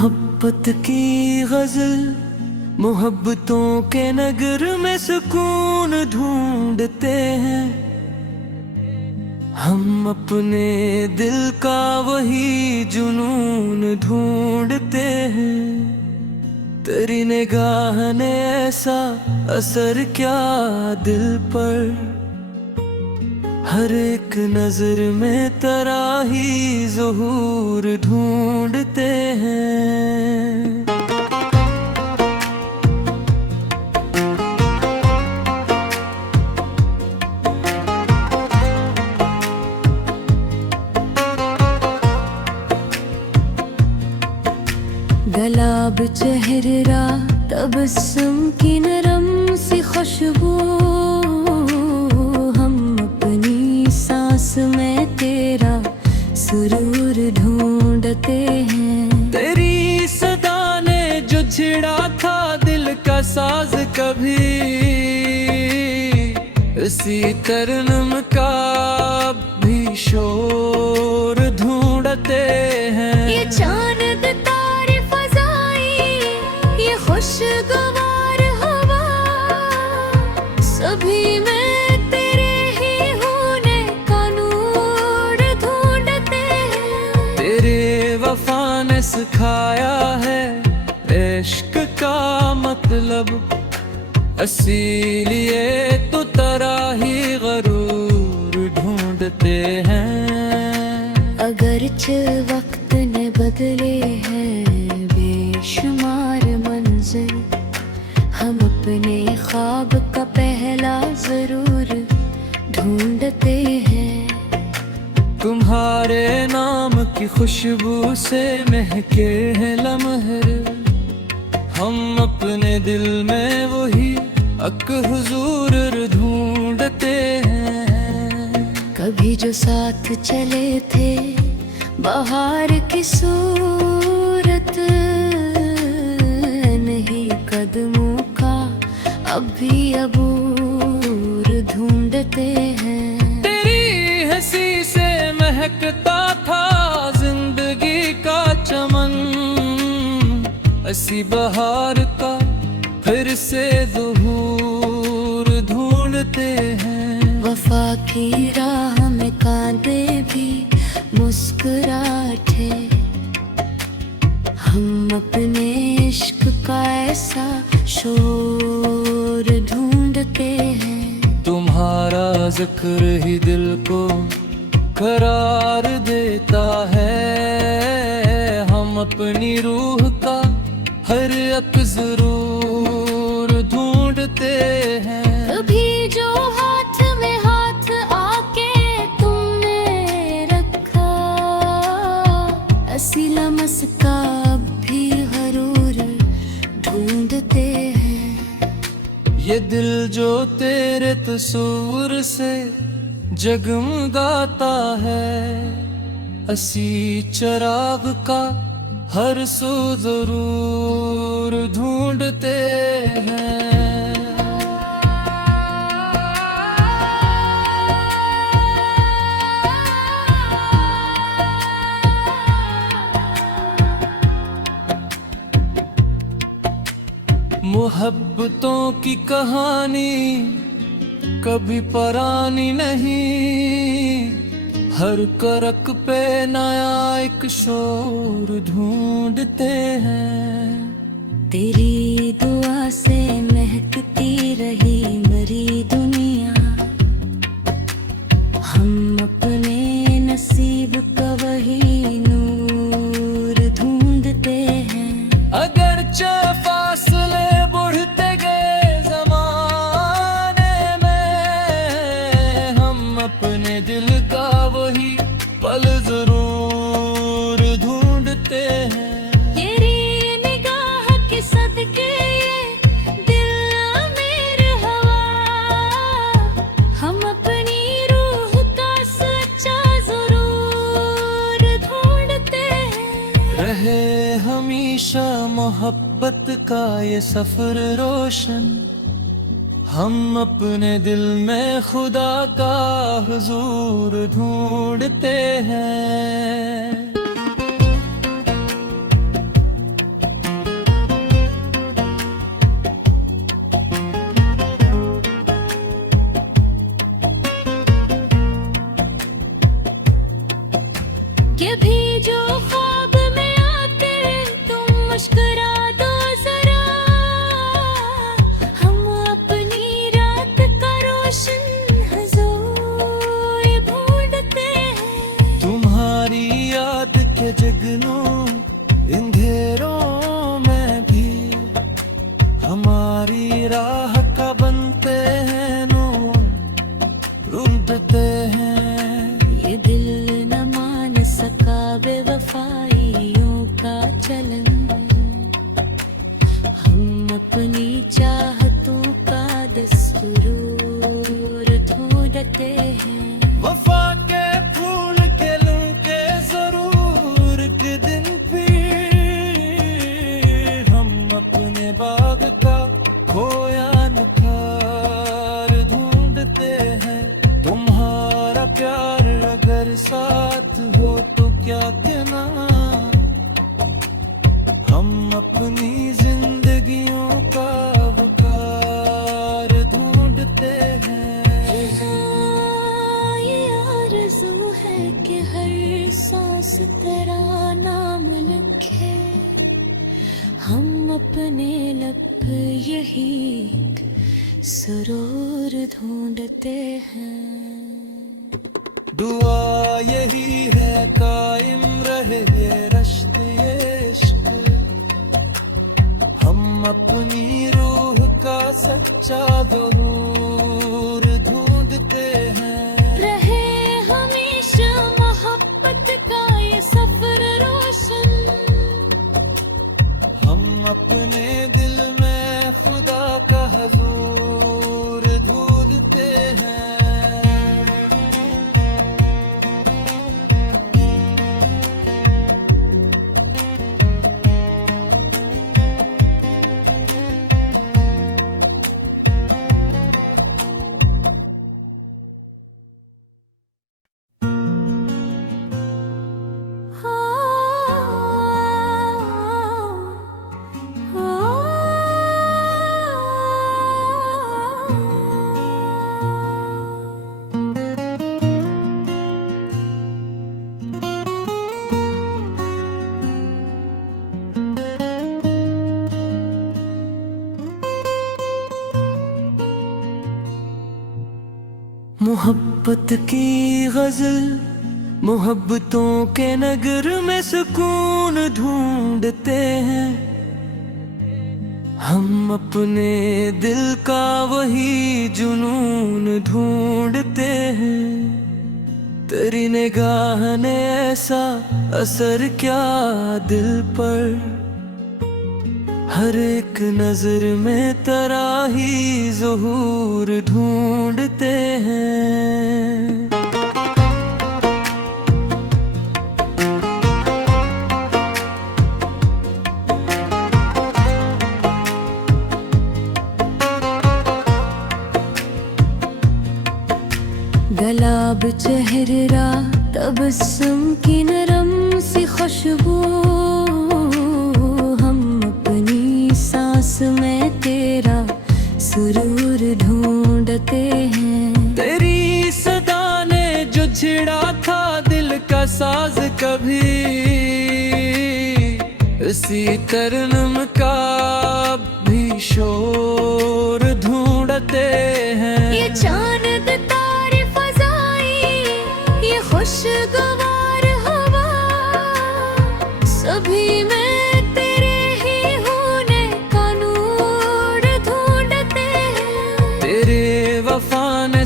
मोहब्बत की गजल, मोहब्बतों के नगर में सुकून ढूंढते हैं हम। अपने दिल का वही जुनून ढूंढते हैं। तेरी निगाह ने ऐसा असर क्या दिल पर, हर एक नजर में तेरा ही ज़हूर ढूंढते हैं। गुलाब चेहरा तबस्सुम की नरम सी खुशबू, हम अपनी सांस में तेरा सुरूर ढूंढते हैं। तेरी सदा ने जो छिड़ा था दिल का साज कभी, इसी तरन्नुम का भी शोर ढूंढते हैं। ये चांद तारे फजाई, ये खुशगवार हवा, सभी में तेरे ही होने का नूर ढूंढते हैं। तेरे वफा ने सिखाया है इश्क का मतलब, इसीलिए तो तेरा ही गरूर ढूंढते हैं। अगरचे वक्त ने बदले हैं बेशुमार मंजिल, हम अपने ख्वाब का पहला जरूर ढूंढते हैं। तुम्हारे नाम की खुशबू से महके हैं लम्हे, हम अपने दिल में वही अक हुजूर ढूंढते हैं। कभी जो साथ चले थे बाहर की सूरत, नहीं कदमों का अब भी अबूर ढूंढते हैं। तेरी हंसी से महकता था जिंदगी का चमन, इसी बहार का फिर से ज़हूर ढूंढते हैं। वफा की राह में कांधे भी मुस्कुराते, हम अपने इश्क का ऐसा शोर ढूंढते हैं। तुम्हारा जिक्र ही दिल को करार देता है, हम अपनी रूह का हर एक जरूर ढूंढते हैं। कभी जो हाथ में हाथ आके तुमने रखा, असी लम्स का अब भी गरूर ढूंढते हैं। ये दिल जो तेरे तस्वीर से जगमगाता है, असी चिराग का हर सू जरूर ढूंढते हैं। मोहब्बतों की कहानी कभी परानी नहीं, हर करक पे नया एक शोर ढूंढते हैं। तेरी दुआ से महकती रही मेरी दुनिया, हम अपने नसीब का वही नूर ढूंढते हैं। अगरचे फासले बढ़ते गए जमाने में, हम अपने दिल का वही पल जरूर ढूंढते हैं। तेरी निगाह के सदके ये दिल अमीर हवा, हम अपनी रूह का सच्चा जरूर ढूंढते हैं। रहे हमेशा मोहब्बत का ये सफर रोशन, हम अपने दिल में खुदा का हुजूर ढूंढते हैं। राह का बनते हैं नूर ढूंढते हैं। ये दिल न मान सका बेवफाइयों का चलन, हम अपनी चाहतों का दस्तूर ढूंढते हैं। वफा के फूल के लूके जरूर के दिन फिर हम अपने बाग का खोया नखार ढूंढते हैं। तुम्हारा प्यार अगर साथ हो तो क्या कहना, हम अपनी जिंदगियों का वकार ढूंढते हैं। ये आरज़ू है कि हर सांस तेरा नाम लिखे, हम अपने लब यही सुरूर ढूंढते हैं। दुआ यही है कायम रहे ये रिश्ते ये इश्क, हम अपनी रूह का सच्चा ज़रूर ढूंढते हैं। रहे हमेशा मोहब्बत का ये सफर रोशन, हम अपने दिल में खुदा का हुजूर ढूंढते हैं। मोहब्बत की गजल, मोहब्बतों के नगर में सुकून ढूंढते हैं, हम अपने दिल का वही जुनून ढूंढते हैं। तेरी निगाह ने ऐसा असर क्या दिल पर, हर एक नजर में तेरा ही ज़हूर ढूंढते हैं। गुलाब चेहरा तबस्सुम की नरम सी खुशबू, सांस में तेरा सुरूर ढूंढते हैं। तेरी सदा ने जो छिड़ा था दिल का साज कभी, इसी तरनम का भी शोर ढूंढते हैं। ये चांद तारे फजाई, ये खुशगवार हवा, सभी में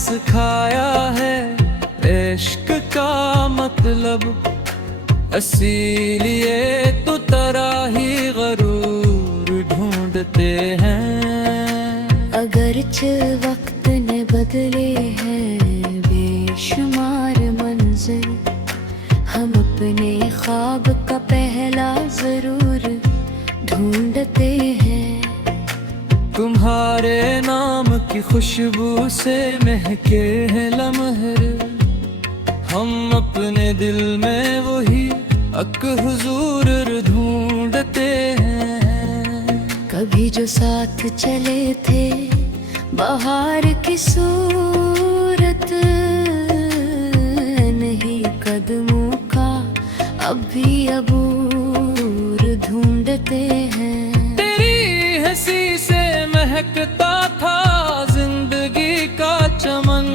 सिखाया है इश्क का मतलब, इसीलिए तो तेरा ही गरूर ढूंढते हैं। अगरचे वक्त ने बदले हैं बेशुमार मंजिल, हम अपने ख्वाब का पहला जरूर ढूंढते हैं। तुम्हारे नाम की खुशबू से महके हैं लम्हे, हम अपने दिल में वही अक हुजूर ढूंढते हैं। कभी जो साथ चले थे बाहर की सूरत, नहीं कदमों का अब भी अबूर ढूंढते हैं। तेरी हंसी से महकता था जिंदगी का चमन,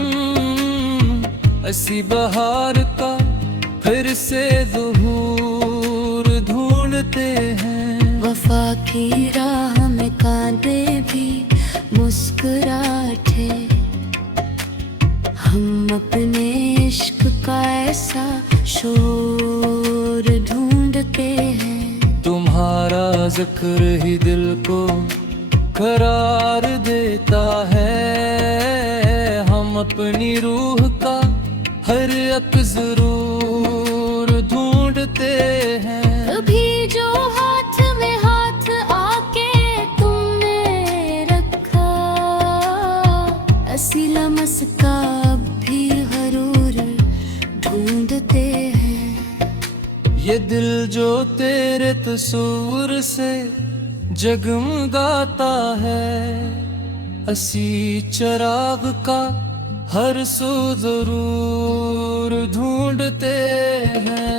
इसी बहार का फिर से ज़हूर ढूंढते हैं। वफा की राह में कांदे भी जिक्र ही दिल को करार देता है। हम अपनी रूह का हर एक जरूर ढूंढते हैं। कभी जो हाथ में हाथ आके तुमने रखा, असी लमस का अब भी ज़रूर ढूंढते हैं। ये दिल जो तेरे तस्वीर से जगमगाता है, असी चिराग का हर सू जरूर ढूंढते हैं।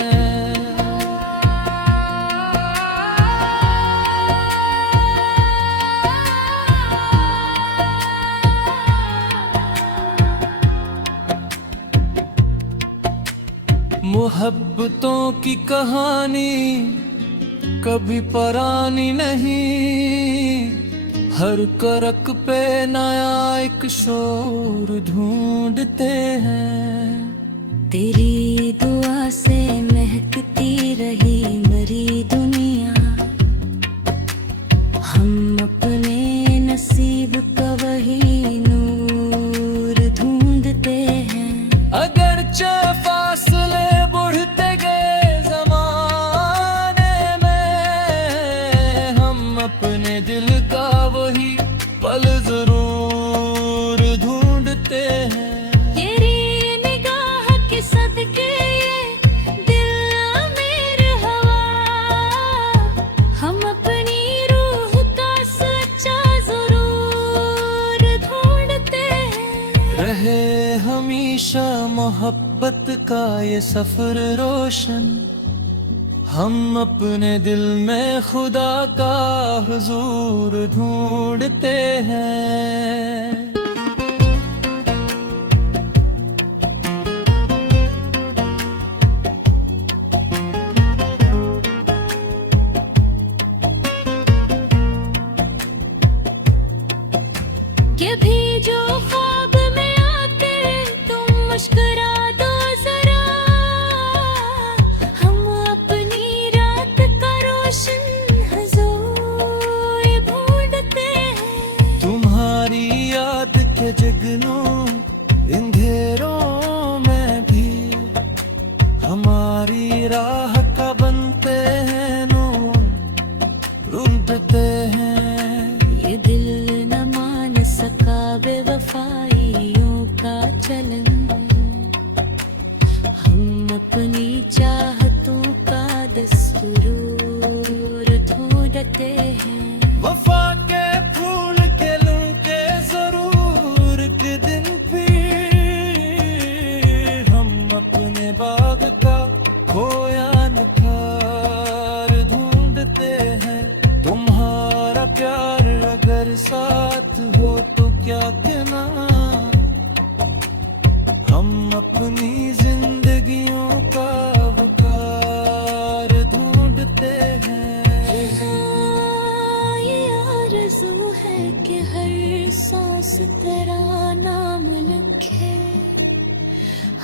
मोहब्बतों की कहानी कभी पुरानी नहीं, हर करक पे नया एक शोर ढूंढते हैं। तेरी दुआ से महकती रही मरी दुनिया, हम अपने नसीब का वही नूर ढूंढते हैं। अगरचे फासले बढ़ते गए ज़माने में, हम अपने दिल का वही पल जरूर ढूंढते हैं। तेरी निगाह के सदके ये दिल मेरे हवा, हम अपनी रूह का सच्चा जरूर ढूंढते हैं। रहे हमेशा मोहब्बत का ये सफर रोशन, हम अपने दिल में खुदा का हुजूर ढूंढते हैं। कभी जो ख्वाब में आके तुम मुस्कुरा दो जरा, हम अपनी रात का रोशन हुजूर ढूंढते हैं। तुम्हारी याद के जगनों अंधेरों में भी हमारी राह का बनते हैं नूर ढूंढते हैं। ये दिल न मान सका बेवफाइयों का चलन, हम अपनी चाहतों का दस्तूर ढूंढते हैं। वफा के फूल के लूटे जरूर के दिन फिर, हम अपने बाग का खोया निखार ढूंढते हैं। तुम्हारा प्यार अगर साथ हो तो क्या कहना, हम अपनी जिंदगियों का वकार ढूंढते हैं। हाँ, ये आरज़ू है कि हर सांस तेरा नाम लिखे,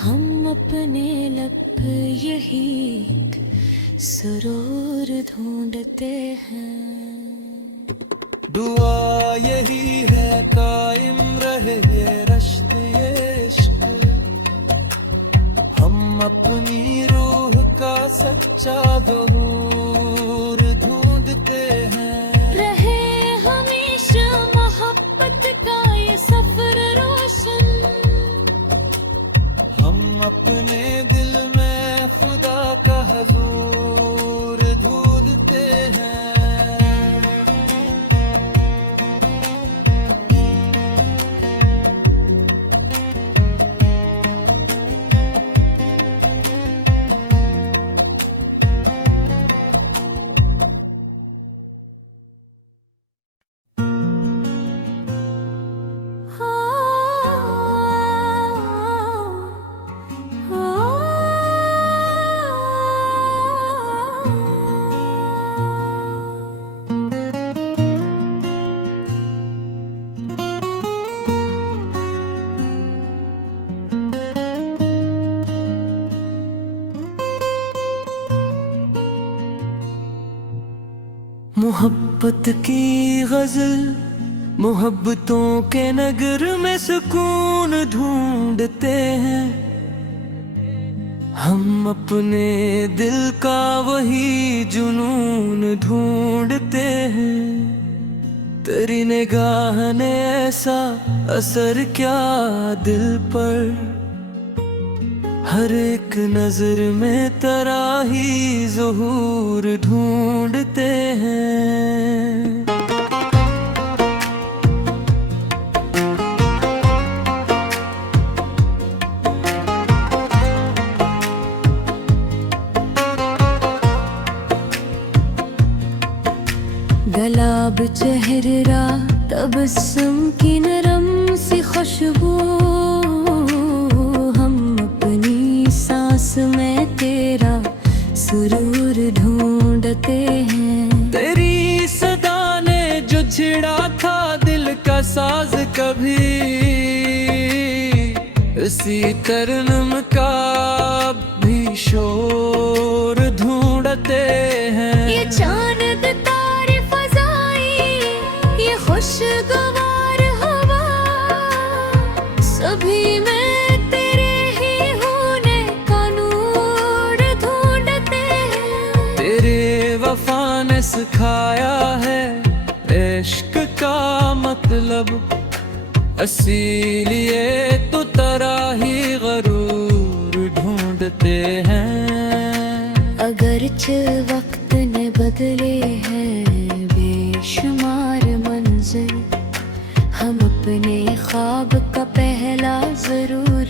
हम अपने लब यही सुरूर ढूंढते हैं। दुआ यही है कायम रहे ये रश्त ये इश्क, हम अपनी रूह का सच्चा ज़रूर ढूंढते हैं। रहे हमेशा मोहब्बत का ये सफर रोशन, हम अपने दिल में खुदा का हुजूर ढूंढते हैं। मोहब्बत की गजल, मोहब्बतों के नगर में सुकून ढूंढते हैं हम, अपने दिल का वही जुनून ढूंढते हैं। तेरी निगाह ने ऐसा असर क्या दिल पर, हर एक नजर में तेरा ही ज़हूर ढूंढते हैं। गुलाब चेहरा तबस्सुम की नरम सी खुशबू, हम अपनी सांस में तेरा सुरूर ढूंढते हैं। तेरी सदा ने जो छिड़ा था दिल का साज कभी, इसी तरनम का भी शोर ढूंढते हैं। ये चांद तारे फजाई, ये खुशगवार हवा, सभी में तेरे ही होने का नूर ढूंढते हैं। तेरे वफा ने सिखाया है इश्क का मतलब, इसीलिए तो तेरा ही गरूर ढूंढते हैं। अगरचे वक्त ने बदले हैं बेशुमार मंजिल, हम अपने ख्वाब का पहला जरूर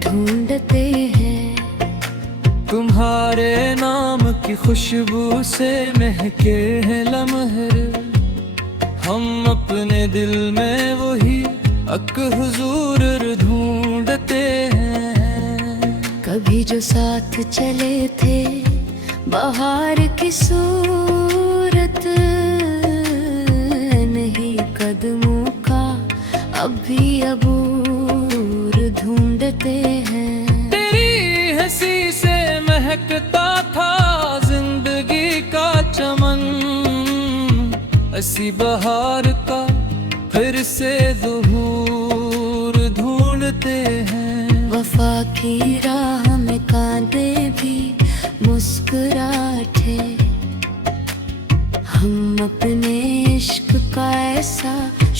ढूंढते हैं। तुम्हारे नाम की खुशबू से महके हैं लम्हे, हम अपने दिल में वही अक हुजूर ढूंढते हैं। कभी जो साथ चले थे बाहर की सूरत, नहीं कदमों का अब भी अबूर ढूंढते हैं। तेरी हंसी से महकता था जिंदगी का चमन, इसी बहार का फिर से ज़हूर ढूंढते हैं। वफा की राह में कांदे भी मुस्कुराते, हम अपने इश्क का ऐसा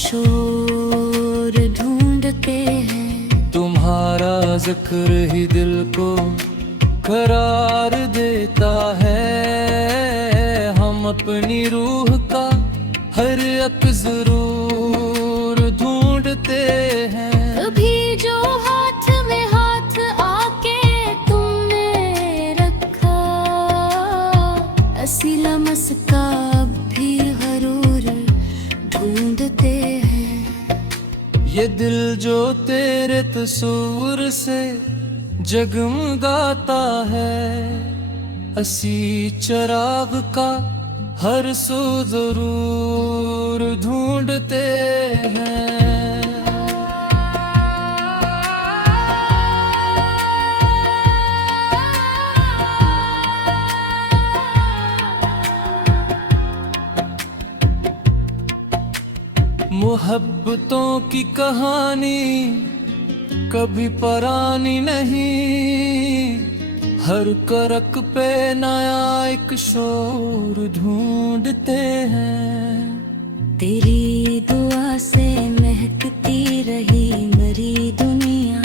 शोर ढूंढते हैं। तुम्हारा जिक्र ही दिल को करार देता है, हम अपनी रूह का हर एक जरूर ढूंढते हैं। कभी जो हाथ में हाथ आके तुमने रखा, असी लम्स का भी गरूर ढूंढते हैं। ये दिल जो तेरे तस्वीर से जगमगाता है, असी चराग का हर सू जरूर ढूंढते हैं। मोहब्बतों की कहानी कभी परानी नहीं, हर करक पे नया एक शोर ढूंढते हैं। तेरी दुआ से महकती रही मरी दुनिया,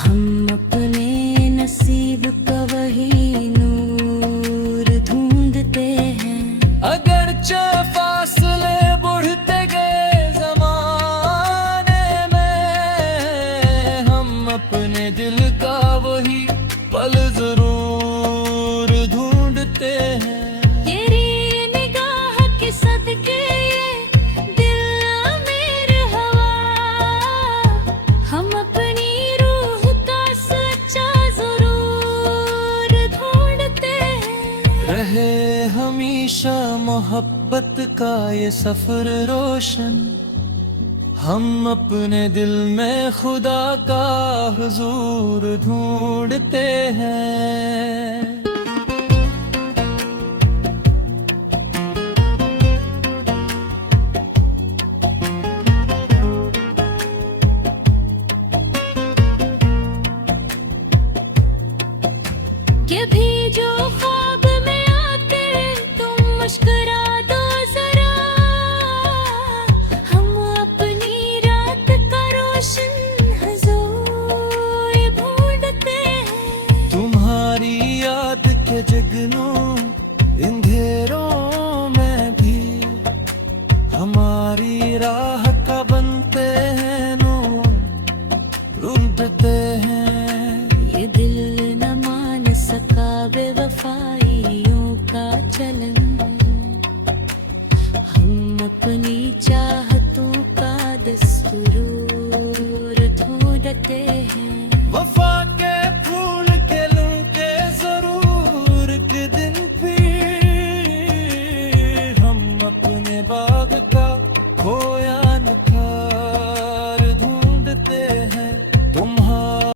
हम अपने नसीब का वही नूर ढूंढते हैं। अगरचे फासले बढ़ते गए ज़माने में, हम अपने दिल का वही पल जरूर ढूंढते हैं। तेरी निगाह के सदके ये दिल अमीर हवा, हम अपनी रूह का सच्चा जरूर ढूंढते हैं। रहे हमेशा मोहब्बत का ये सफर रोशन, हम अपने दिल में खुदा का हुजूर ढूंढते हैं। अपनी चाहतों का दस्तूर ढूंढते हैं। वफा के फूल खिलूं के जरूर के दिन फिर हम अपने बाग का खोया